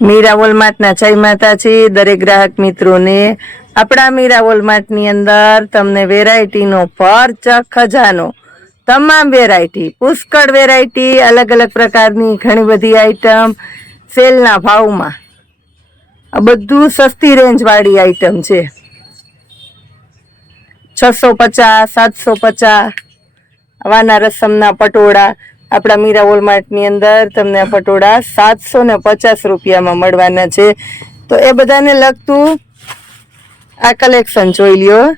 મીરા વોલમાર્ટના જય માતાજી દરેક ગ્રાહક મિત્રોને। આપણા મીરા વોલમાર્ટની અંદર તમને વેરાયટીનો ભરચક ખજાનો, તમામ વેરાયટી, પુષ્કળ વેરાયટી, અલગ અલગ પ્રકારની ઘણી બધી આઈટમ સેલના ભાવમાં, આ બધું સસ્તી રેન્જવાળી આઈટમ છે। 650, 750 વાના રસમના પટોળા આપણા મીરા વોલમાર્ટની અંદર તમને આ પટોળા 750 રૂપિયામાં મળવાના છે। તો એ બધાને લગતું આ કલેક્શન જોઈ લ્યો।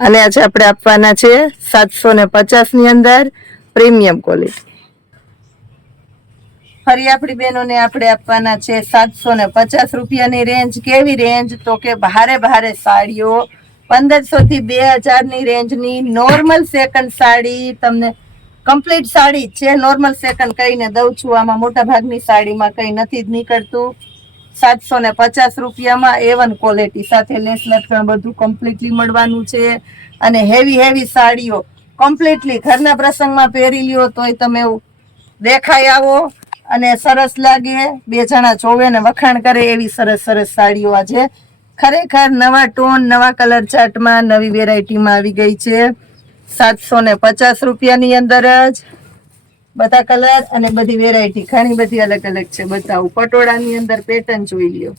અને આજે આપણે આપવાના છે 750 ની અંદર પ્રીમિયમ ક્વોલિટી। ફરી આપણી બહેનોને આપણે આપવાના છે 750 રૂપિયાની રેન્જ। કેવી રેન્જ? તો કે ભારે સાડીઓ 1500 થી 2000 ની રેન્જની નોર્મલ સેકન્ડ સાડી, તમને કમ્પ્લીટ સાડી છે નોર્મલ સેકન્ડ કહીને દઉં છું। આમાં મોટા ભાગની સાડીમાં કઈ નથી જ નીકળતું। 750 રૂપિયામાં A1 ક્વોલિટી સાથે લેસ લટકણ બધું કમ્પ્લીટલી મળવાનું છે। અને હેવી સાડીઓ કમ્પ્લીટલી ઘરના પ્રસંગમાં પહેરી લ્યો તોય તમે દેખાઈ આવો અને સરસ લાગે, બે જણા જોવે ને વખાણ કરે એવી સરસ સાડીઓ આજે ખરેખર નવા ટોન, નવા કલર ચાર્ટમાં, નવી વેરાયટીમાં આવી ગઈ છે। 750 રૂપિયાની અંદર જ બધા કલર અને બધી વેરાયટી ઘણી બધી અલગ છે। બતાવું પટોળાની અંદર પેટર્ન જોઈ લ્યો।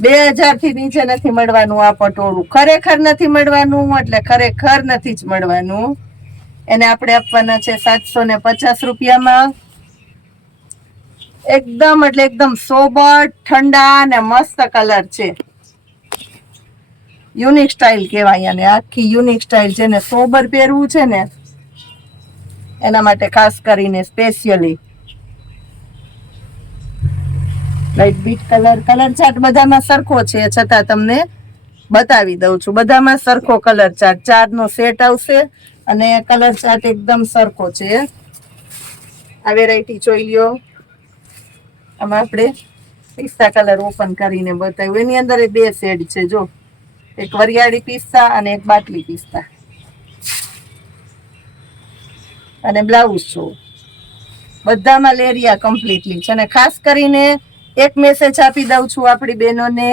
2000 થી નીચે નથી મળવાનું આ પટોળું, ખરેખર નથી મળવાનું, એટલે ખરેખર નથી જ મળવાનું। એને આપણે આપવાના છે 750 રૂપિયામાં। એકદમ એટલે એકદમ સોબર, ઠંડા અને મસ્ત કલર છે। યુનિક સ્ટાઇલ કહેવાય આને, આખી યુનિક સ્ટાઇલ છે ને સોબર પહેરવું છે ને એના માટે ખાસ કરીને specially light bit colour chart બધામાં સરખો છે, છતાં તમને બતાવી દઉં છું। બધામાં સરખો કલર ચાર્ટ, 4 નો સેટ આવશે અને કલર ચાર્ટ એકદમ સરખો છે। આ વેરાયટી જોઈ લ્યો। આમાં આપણે પિસ્તા કલર ઓપન કરીને બતાવ્યું, એની અંદર 2 શેડ છે જો, એક વરિયાળી પિસ્તા અને એક બાટલી પિસ્તા। અને બ્લાઉઝ જો બધામાં લેરિયા કમ્પ્લીટલી છે। અને ખાસ કરીને એક મેસેજ આપી દઉં છું આપણી બહેનોને,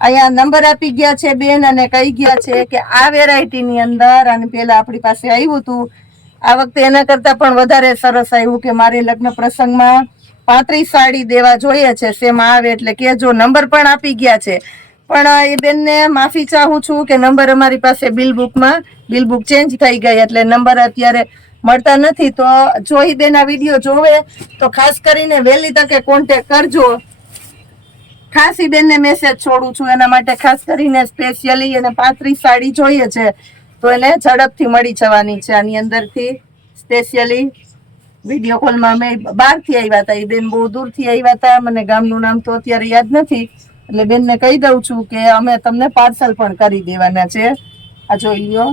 અહીંયા નંબર આપી ગયા છે બેન અને કહી ગયા છે કે આ વેરાયટીની અંદર, અને પેલા આપણી પાસે આવ્યું હતું, આ વખતે એના કરતા પણ વધારે સરસ આવ્યું કે મારે લગ્ન પ્રસંગમાં 35 સાડી દેવા જોઈએ છે, શેમાં આવે એટલે કેજો। નંબર પણ આપી ગયા છે, પણ એ બેનને માફી ચાહું છું કે નંબર અમારી પાસે બિલ બુક ચેન્જ થઈ ગઈ એટલે નંબર અત્યારે મળતા નથી। તો જો ઈ બેન આ વિડીયો જોવે તો ખાસ કરીને વહેલી તકે કોન્ટેક્ટ કરજો। ખાસ ઈ બેનને મેસેજ છોડું છું એના માટે, ખાસ કરીને સ્પેશિયલી એને 35 સાડી જોઈએ છે તો એને ઝડપથી મળી જવાની છે। આની અંદરથી સ્પેશિયલી વિડીયો કોલમાં અમે બહારથી આવ્યા હતા, એ બેન બહુ દૂરથી આવ્યા હતા, મને ગામનું નામ તો અત્યારે યાદ નથી, એટલે બેનને કહી દઉં છું કે અમે તમને પાર્સલ પણ કરી દેવાના છે। આ જોઈ લ્યો,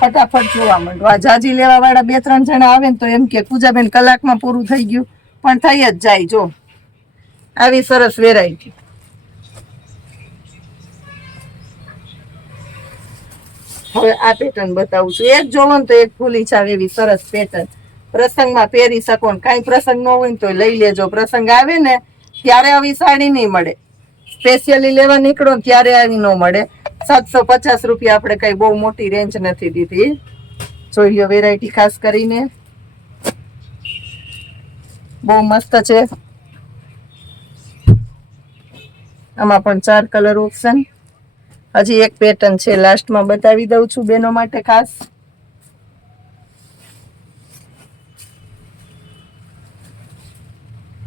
ફટાફટ જોવા માંડો। આ જાજી લેવા વાળા 2-3 જણા આવે ને તો એમ કે પૂજાબેન કલાકમાં પૂરું થઈ ગયું, પણ થઈ જ જાય। જો આવી સરસ વેરાયટી। હવે આ પેટર્ન બતાવું છું, એક જોવો ને તો એક ભૂલી જાવ એવી સરસ પેટર્ન, પ્રસંગમાં પહેરી શકો ને, કાંઈ પ્રસંગ ન હોય ને તો લઈ લેજો। પ્રસંગ આવે ને ત્યારે આવી સાડી નહીં મળે, સ્પેશિયલી લેવા નીકળો ત્યારે આવી ન મળે। 750 રૂપિયા આપણે કઈ બહુ મોટી રેન્જ નથી દીધી। જોઈ લો વેરાયટી ખાસ કરીને બહુ મસ્ત છે। આમાં પણ 4 કલર ઓપ્શન। હજી એક પેટર્ન છે લાસ્ટમાં બતાવી દઉં છું બેનો માટે ખાસ।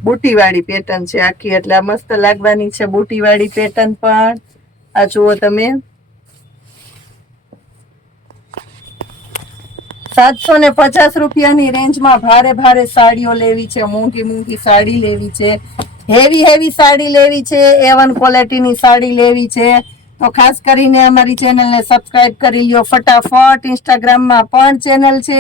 બુટીવાળી પેટર્ન છે આખી, એટલે આ મસ્ત લાગવાની છે બુટીવાળી પેટર્ન પણ। આ જુઓ તમે, 750 રૂપિયાની રેન્જમાં ભારે સાડીઓ લેવી છે, મોંઘી સાડી લેવી છે, હેવી સાડી લેવી છે, A1 ક્વોલિટીની સાડી લેવી છે તો ખાસ કરીને અમારી ચેનલને સબસ્ક્રાઇબ કરી લ્યો ફટાફટ। ઇન્સ્ટાગ્રામમાં પણ ચેનલ છે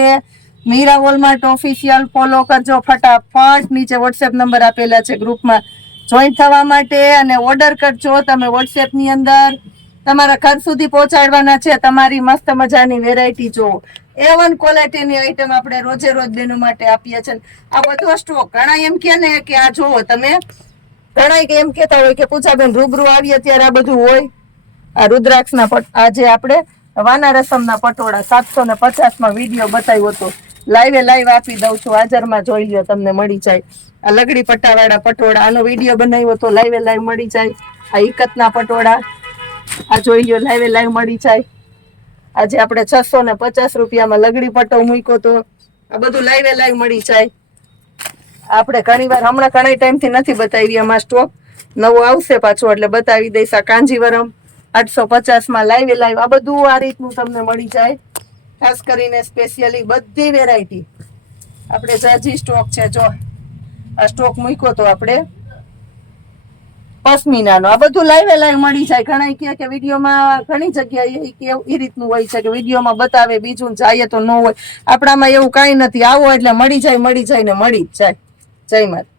મીરા વોલમાર્ટ ઓફિશિયલ, ફોલો કરજો ફટાફટ। નીચે વોટ્સએપ નંબર આપેલા છે ગ્રુપમાં જોઈન થવા માટે, અને ઓર્ડર કરજો તમે વોટ્સએપની અંદર। તમારા ઘર સુધી પહોંચાડવાના છે. તમારી મસ્ત મજાની વેરાયટી જોવો. A1 ક્વોલિટીની આઈટમ આપણે રોજે રોજ બહેનો માટે આપીએ છીએ. આ બધો સ્ટોક ઘણા એમ કે ને કે આ જોવો તમે, ઘણા એમ કેતા હોય કે પૂજાબેન રૂબરૂ આવીએ ત્યારે આ બધું હોય. આ રુદ્રાક્ષના આજે આપણે વાના રસમના પટોળા 750 વિડીયો બતાવ્યો હતો. લાઈવ આપી દઉં છું, હાજરમાં જોઈ લ્યો, તમને મળી જાય. આ લગડી પટ્ટાવાળા પટોળા, આનો વિડીયો બનાવ્યો તો લાઈવ મળી જાય. આ ઇકતના પટોળા આ જોઈ લ્યો, લાઈવ મળી જાય. આજે આપણે 650 રૂપિયામાં લગડી પટ્ટો મૂક્યો તો આ બધું લાઈવ મળી જાય. આપણે ઘણી વાર હમણાં ઘણા ટાઈમથી નથી બતાવી, એમાં સ્ટોક નવો આવશે પાછો એટલે બતાવી દઈશ. આ કાંજીવરમ 850 લાઈવ આ બધું આ રીતનું તમને મળી જાય. ખાસ કરીને સ્પેશિયલી બધી વેરાયટી આપણે જાજી સ્ટોક છે. જો આ સ્ટોક મૂક્યો તો આપણે પશ્મિનાનો, આ બધું લાઈવ મળી જાય. ઘણા કે વિડીયોમાં ઘણી જગ્યાએ એ રીતનું હોય છે કે વિડીયોમાં બતાવે બીજું જાય તો ન હોય. આપણામાં એવું કાંઈ નથી, આવો એટલે મળી જાય ને મળી જ જાય. જય માતા.